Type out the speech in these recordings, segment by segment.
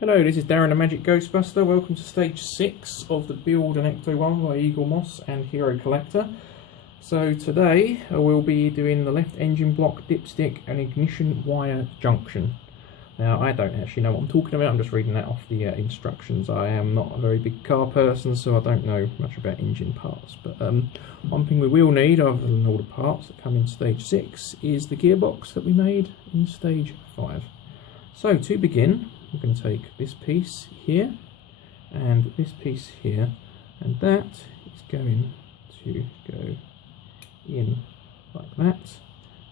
Hello, this is Darren the Magic Ghostbuster. Welcome to stage 6 of the build an Ecto one by Eaglemoss and Hero Collector. So today we'll be doing the left engine block, dipstick and ignition wire junction. Now I don't actually know what I'm talking about, I'm just reading that off the instructions. I am not a very big car person, so I don't know much about engine parts. But one thing we will need, other than all the parts that come in stage 6, is the gearbox that we made in stage 5. So to begin, we're going to take this piece here and this piece here, and that is going to go in like that,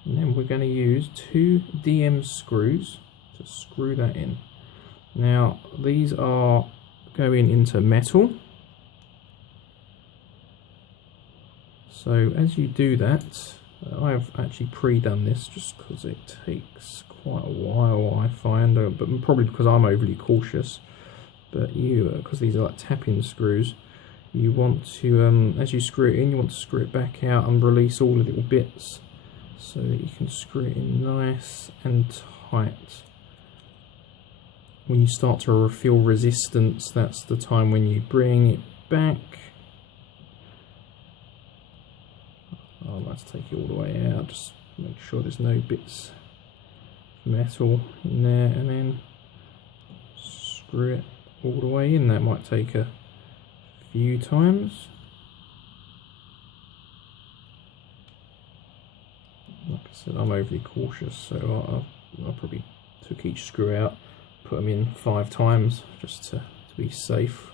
and then we're going to use 2 DM screws to screw that in. Now these are going into metal, so as you do that, I have actually pre-done this just because it takes quite a while, I find, but probably because I'm overly cautious. But you, because these are like tapping screws, you want to, as you screw it in, you want to screw it back out and release all the little bits so that you can screw it in nice and tight. When you start to feel resistance, that's the time when you bring it back. I like to take it all the way out, just make sure there's no bits of metal in there, and then screw it all the way in. That might take a few times. Like I said, I'm overly cautious, so I probably took each screw out, put them in 5 times just to be safe,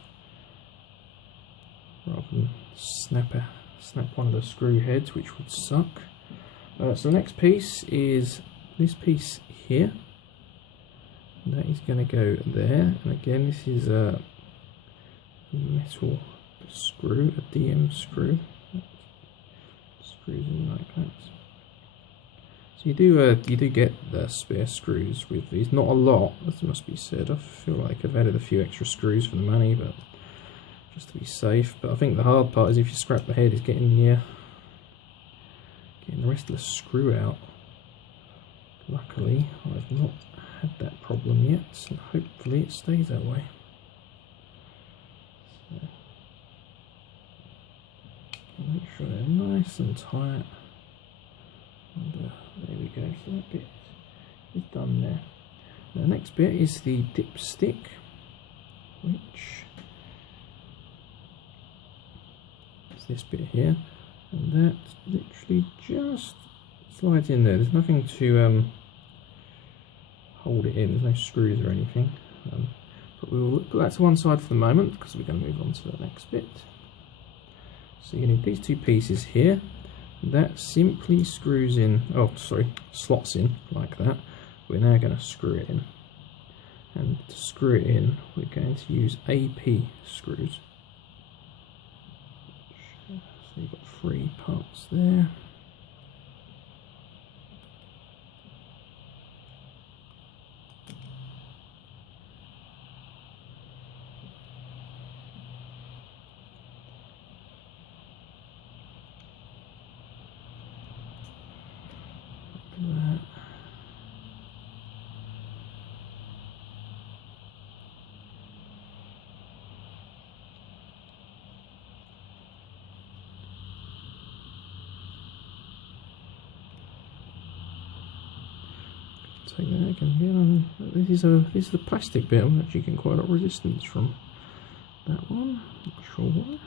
rather than snap one of the screw heads, which would suck. So the next piece is this piece here. That is going to go there, and again this is a metal screw, a DM screw. Screws in like that. So you do get the spare screws with these. Not a lot, that must be said. I feel like I've added a few extra screws for the money, but just to be safe. But I think the hard part is if you scrap the head, is getting the rest of the screw out. Luckily, I've not had that problem yet, and hopefully it stays that way. So, make sure they're nice and tight. And there we go, so that bit is done there. The next bit is the dipstick, which is this bit here, and that literally just slides in there. There's nothing to hold it in, there's no screws or anything, but we'll put that to one side for the moment because we're going to move on to the next bit. So you need these 2 pieces here. That simply screws in, slots in like that. We're now going to screw it in, and to screw it in we're going to use AP screws. So you've got 3 parts there. That. Take that again. This is the plastic bit. I'm actually getting quite a lot of resistance from that one. Not sure why.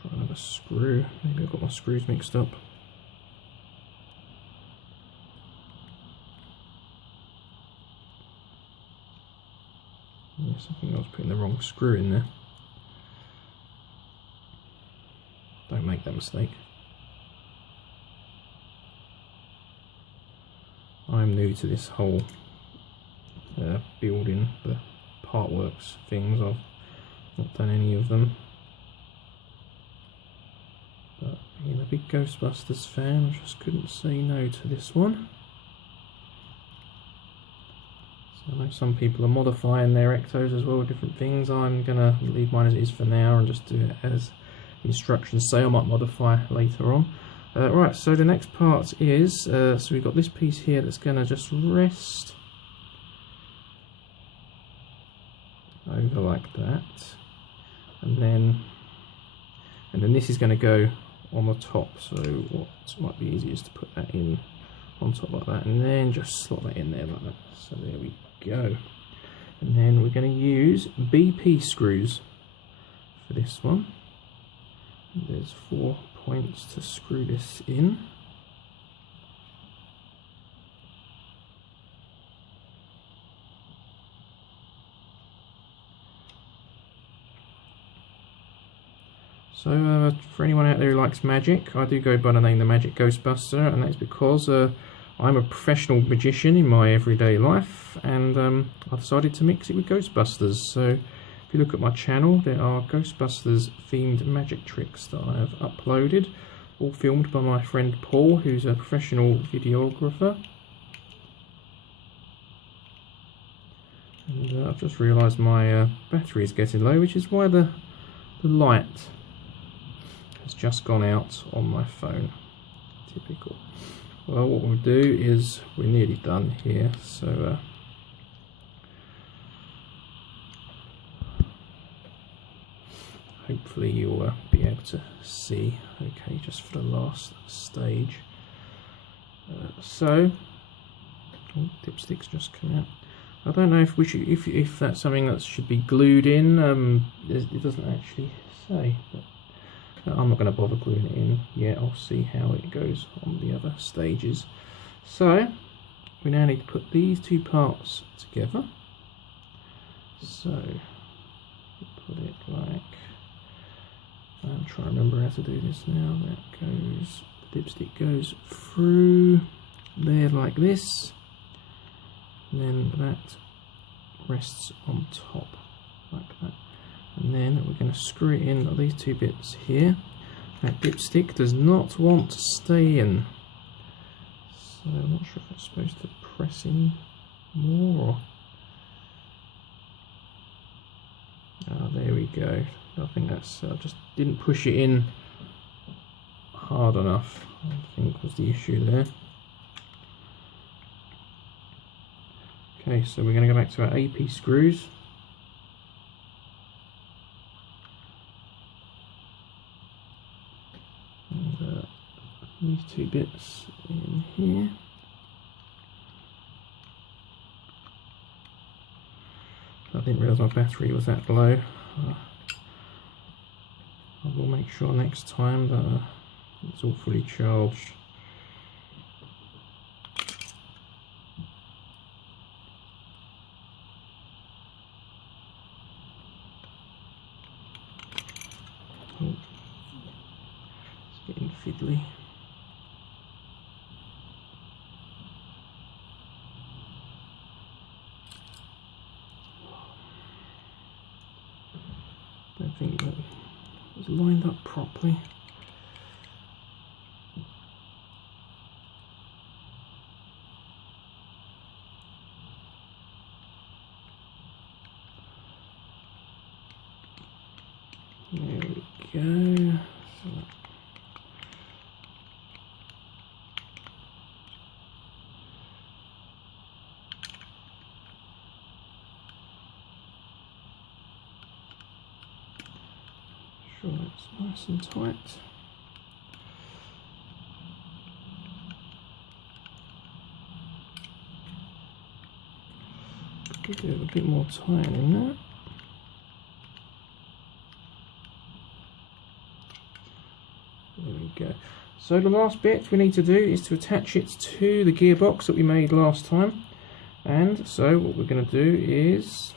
Try another screw. Maybe I've got my screws mixed up. Yes, I think I was putting the wrong screw in there. Don't make that mistake. I'm new to this whole building the part works things. I've not done any of them. But being a big Ghostbusters fan, I just couldn't say no to this one. So I know some people are modifying their Ectos as well with different things. I'm going to leave mine as it is for now and just do it as instructions say. I might modify later on. Right, so the next part is, so we've got this piece here that's going to just rest over like that, and then this is going to go on the top, so what might be easiest to put that in on top like that, and then just slot that in there like that. So there we go. And then we're going to use BP screws for this one. And there's 4 points to screw this in. So for anyone out there who likes magic, I do go by the name the Magic Ghostbuster, and that's because I'm a professional magician in my everyday life, and I decided to mix it with Ghostbusters. So if you look at my channel, there are Ghostbusters themed magic tricks that I have uploaded, all filmed by my friend Paul, who's a professional videographer. And I've just realised my battery is getting low, which is why the light has just gone out on my phone. Typical. Well, what we'll do is, we're nearly done here, so hopefully you'll be able to see okay just for the last stage. So dipstick's just come out. I don't know if we should, if that's something that should be glued in. It doesn't actually say, but I'm not going to bother gluing it in yet. I'll see how it goes on the other stages. So we now need to put these two parts together. So put it like, I'm trying to remember how to do this now. That goes, the dipstick goes through there like this, and then that rests on top like that. And then we're going to screw it in these two bits here. That dipstick does not want to stay in, so I'm not sure if it's supposed to press in more. There we go. I think that's, I just didn't push it in hard enough, I think was the issue there. Okay, so we're going to go back to our AP screws. And these two bits in here. I didn't realise my battery was that low. I will make sure next time that it's all fully charged. Oh, it's getting fiddly. I don't think that was lined up properly. There we go. So sure that's nice and tight. Could do a bit more tying in that. There we go. So the last bit we need to do is to attach it to the gearbox that we made last time. And so what we're going to do is,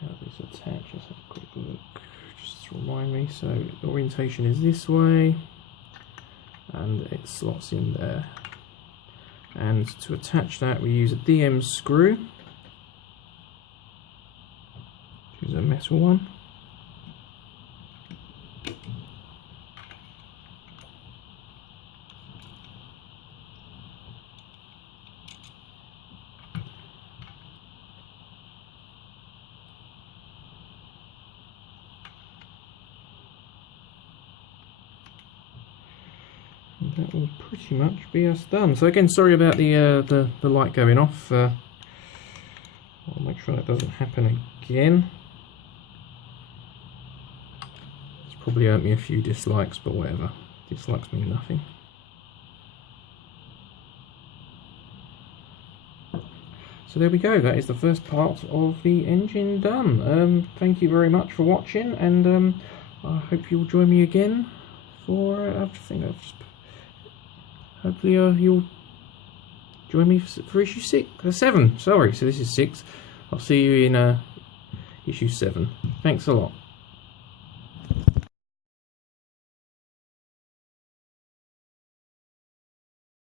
how does this attach? Let's have a quick look, just to remind me. So the orientation is this way, and it slots in there. And to attach that, we use a DM screw, which is a metal one. that will pretty much be us done. So again, sorry about the light going off. I'll make sure that doesn't happen again. It's probably earned me a few dislikes, but whatever. Dislikes mean nothing. So there we go, that is the first part of the engine done. Thank you very much for watching, and I hope you'll join me again for, hopefully you'll join me for issue 7, sorry, so this is 6. I'll see you in issue 7. Thanks a lot.